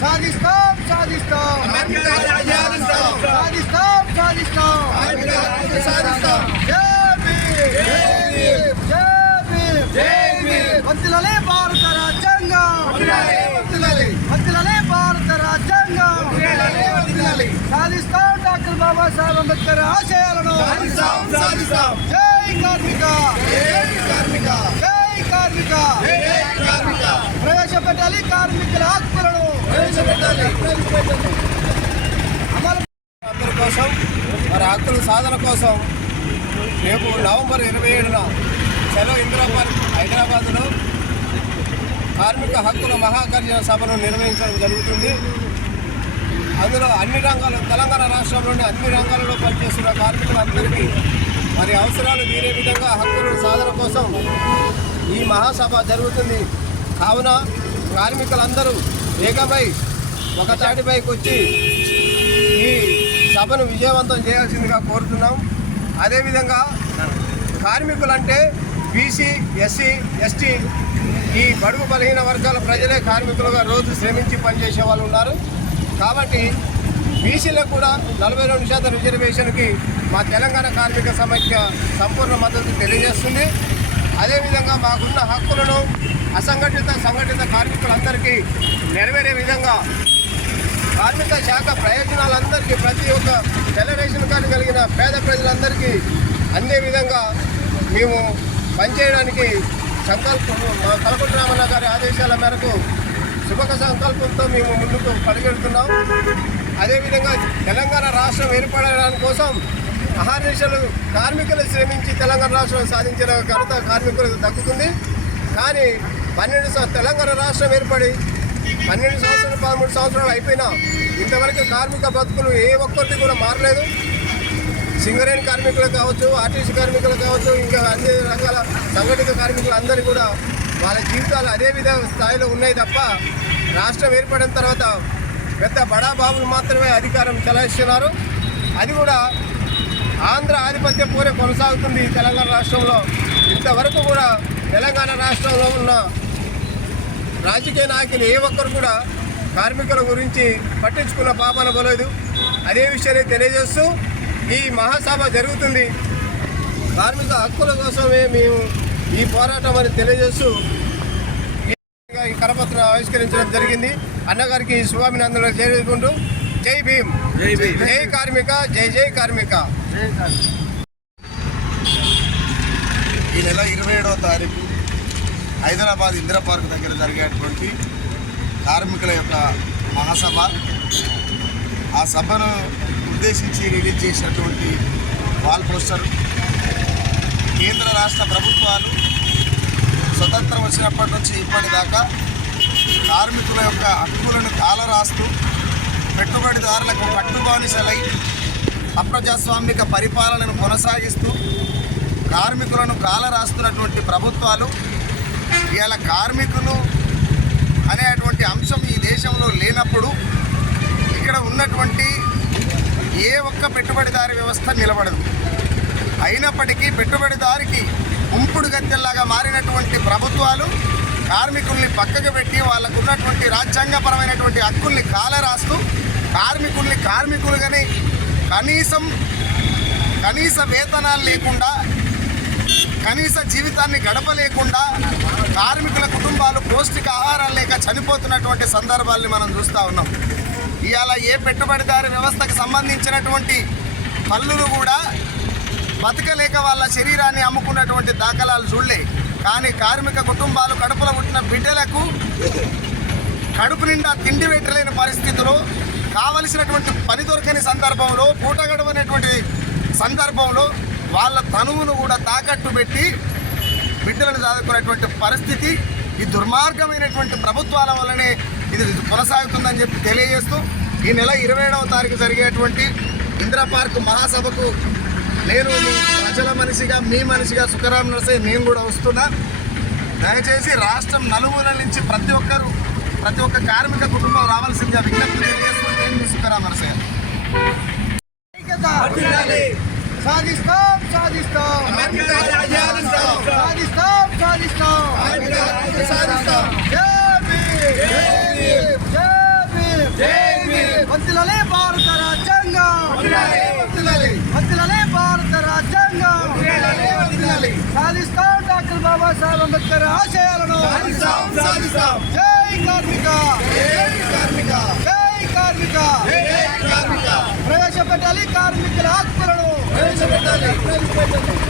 సాధిస్తాం సాధిస్తాం. సాధిస్తాం సాధిస్తాం. జై భీమ్ భారత రాజ్యాంగం. వంతులలే భారత రాజ్యాంగం. సాధిస్తాం డాక్టర్ బాబాసాహెబ్ అంబేద్కర్ ఆశయాలను. జై కార్మిక. జై కార్మిక. జై కార్మిక. ప్రవేశపెట్టాలి కార్మికుల హక్కులను. అమలు అందరి కోసం మరి హక్కుల సాధన కోసం రేపు నవంబర్ ఇరవై ఏడున సెలవు ఇందిరాబాద్ హైదరాబాద్లో కార్మిక హక్కుల మహాగర్జన సభను నిర్వహించడం జరుగుతుంది. అందులో అన్ని రంగాలు తెలంగాణ రాష్ట్రంలోని అన్ని రంగాలలో పనిచేస్తున్న కార్మికులందరికీ మరి అవసరాలు తీరే విధంగా హక్కుల సాధన కోసం ఈ మహాసభ జరుగుతుంది. కావున కార్మికులందరూ ఏకమై ఒక తాటిపైకి వచ్చి ఈ సభను విజయవంతం చేయాల్సిందిగా కోరుతున్నాం. అదేవిధంగా కార్మికులంటే బీసీ ఎస్సీ ఎస్టీ ఈ బడుగు బలహీన వర్గాల ప్రజలే కార్మికులుగా రోజు శ్రమించి పనిచేసే వాళ్ళు ఉన్నారు. కాబట్టి బీసీలకు కూడా నలభై రెండు శాతం రిజర్వేషన్కి మా తెలంగాణ కార్మిక సమైక్య సంపూర్ణ మద్దతు తెలియజేస్తుంది. అదేవిధంగా మాకున్న హక్కులను అసంఘటిత సంఘటిత కార్మికులందరికీ నెరవేరే విధంగా కార్మిక శాఖ ప్రయోజనాలందరికీ ప్రతి ఒక్క తెల్ల రేషన్ కార్డు కలిగిన పేద ప్రజలందరికీ అందే విధంగా మేము పనిచేయడానికి సంకల్పం మా కలపటి రామన్న గారి ఆదేశాల మేరకు శుభక సంకల్పంతో మేము ముందుకు పరిగెడుతున్నాం. అదేవిధంగా తెలంగాణ రాష్ట్రం ఏర్పడడానికి కోసం అహర్నిశలు కార్మికులు శ్రమించి తెలంగాణ రాష్ట్రం సాధించిన ఘనత కార్మికులకు దక్కుతుంది. కానీ పన్నెండు సం- తెలంగాణ రాష్ట్రం ఏర్పడి పన్నెండు సంవత్సరాలు పదమూడు సంవత్సరాలు అయిపోయినా ఇంతవరకు కార్మిక బతుకులు ఏ ఒక్కరికి కూడా మారలేదు. సింగరేణి కార్మికులు కావచ్చు ఆర్టీసీ కార్మికులు కావచ్చు ఇంకా అన్ని రంగాల సంఘటిత కార్మికులు అందరూ కూడా వాళ్ళ జీవితాలు అదే విధ స్థాయిలో ఉన్నాయి తప్ప రాష్ట్రం ఏర్పడిన తర్వాత పెద్ద బడా బాబులు మాత్రమే అధికారం చెలాయిస్తున్నారు. అది కూడా ఆంధ్ర ఆధిపత్య పూరే కొనసాగుతుంది తెలంగాణ రాష్ట్రంలో. ఇంతవరకు కూడా తెలంగాణ రాష్ట్రంలో ఉన్న రాజకీయ నాయకులు ఏ ఒక్కరు కూడా కార్మికుల గురించి పట్టించుకున్న పాపన పోలేదు. అదే విషయాన్ని తెలియజేస్తూ ఈ మహాసభ జరుగుతుంది. కార్మిక హక్కుల కోసమే మేము ఈ పోరాటం అని తెలియజేస్తూ ఈ కరపత్రం ఆవిష్కరించడం జరిగింది. అన్నగారికి శుభాభినందనలు భీమ్. జై భీమ్. జై కార్మిక జై జై కార్మిక ఈ నెల ఇరవై ఏడవ తారీఖు హైదరాబాద్ ఇందిరా పార్క్ దగ్గర జరిగేటువంటి కార్మికుల యొక్క మహాసభ. ఆ సభను ఉద్దేశించి రిలీజ్ చేసినటువంటి వాల్ పోస్టర్. కేంద్ర రాష్ట్ర ప్రభుత్వాలు స్వతంత్రం వచ్చినప్పటి నుంచి ఇప్పటిదాకా కార్మికుల యొక్క హక్కులను కాలరాస్తూ పెట్టుబడిదారులకు కట్టుబానిసలై అప్రజాస్వామిక పరిపాలనను కొనసాగిస్తూ కార్మికులను కాలరాస్తున్నటువంటి ప్రభుత్వాలు ఇవాళ కార్మికులు అనేటువంటి అంశం ఈ దేశంలో లేనప్పుడు ఇక్కడ ఉన్నటువంటి ఏ ఒక్క పెట్టుబడిదారి వ్యవస్థ నిలబడదు. అయినప్పటికీ పెట్టుబడిదారికి ఉంపుడు గత్తెల్లాగా మారినటువంటి ప్రభుత్వాలు కార్మికుల్ని పక్కకు పెట్టి వాళ్ళకు ఉన్నటువంటి రాజ్యాంగపరమైనటువంటి హక్కుల్ని కాలరాస్తూ కార్మికుల్ని కార్మికులుగానే కనీసం కనీస వేతనాలు లేకుండా కనీస జీవితాన్ని గడపలేకుండా కార్మికుల కుటుంబాలు పౌష్టిక ఆహారం లేక చనిపోతున్నటువంటి సందర్భాల్ని మనం చూస్తూ ఉన్నాం. ఇవాళ ఏ పెట్టుబడిదారు వ్యవస్థకు సంబంధించినటువంటి పల్లులు కూడా బతకలేక వాళ్ళ శరీరాన్ని అమ్ముకున్నటువంటి దాఖలాలు చూడలే. కానీ కార్మిక కుటుంబాలు కడుపులో పుట్టిన బిడ్డలకు కడుపు నిండా తిండి పెట్టలేని పరిస్థితిలో కావలసినటువంటి పని దొరకని సందర్భంలో పూట గడవనటువంటి సందర్భంలో వాళ్ళ తనువును కూడా తాకట్టు పెట్టి బిడ్డలను చదువుకునేటువంటి పరిస్థితి ఈ దుర్మార్గమైనటువంటి ప్రభుత్వాల వల్లనే ఇది కొనసాగుతుందని చెప్పి తెలియజేస్తూ ఈ నెల ఇరవై ఏడవ తారీఖు జరిగేటువంటి ఇందిరా పార్క్ మహాసభకు నేను ప్రజల మనిషిగా మీ మనిషిగా సుఖరాం నరసయ్య నేను కూడా వస్తున్నా. దయచేసి రాష్ట్రం నలుమూలల నుంచి ప్రతి ఒక్కరు ప్రతి ఒక్క కార్మిక కుటుంబం రావాల్సిందిగా విజ్ఞప్తి తెలియజేస్తున్నాను నేను మీ సుఖరాం నరసయ్య. சாதிஸ்தான் சாதிஸ்தான் சாதிஸ்தான் சாதிஸ்தான் சாதிஸ்தான் மத்திலே பாரத ராஜாங்கம் மத்திலே பாரத ராஜாங்கம் సాధిస్తాం డాక్టర్ బాబా సాహెబ్ అంబేద్కర్ ఆశయాలను జై కార్మిక జై కార్మిక ప్రవేశపెట్టాలి కార్మికుల హక్కు ప్రవేశపెట్టాలి